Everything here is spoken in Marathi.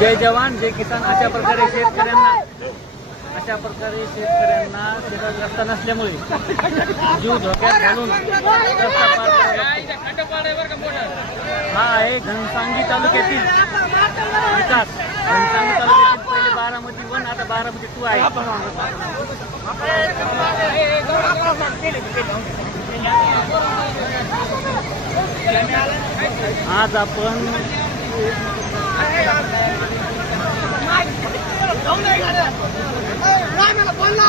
जय जवान जय किसान. अशा प्रकारे शेतकऱ्यांना अशा प्रकारे शेतकऱ्यांना शेतात रस्ता नसल्यामुळे जीव धोक्यात घालून हा आहे घनसांगी तालुक्यातील विकास. घनसांगी तालुक्यातील पहिले बारामती वन आता बारामती टू आहे. आज आपण लाईन बोलला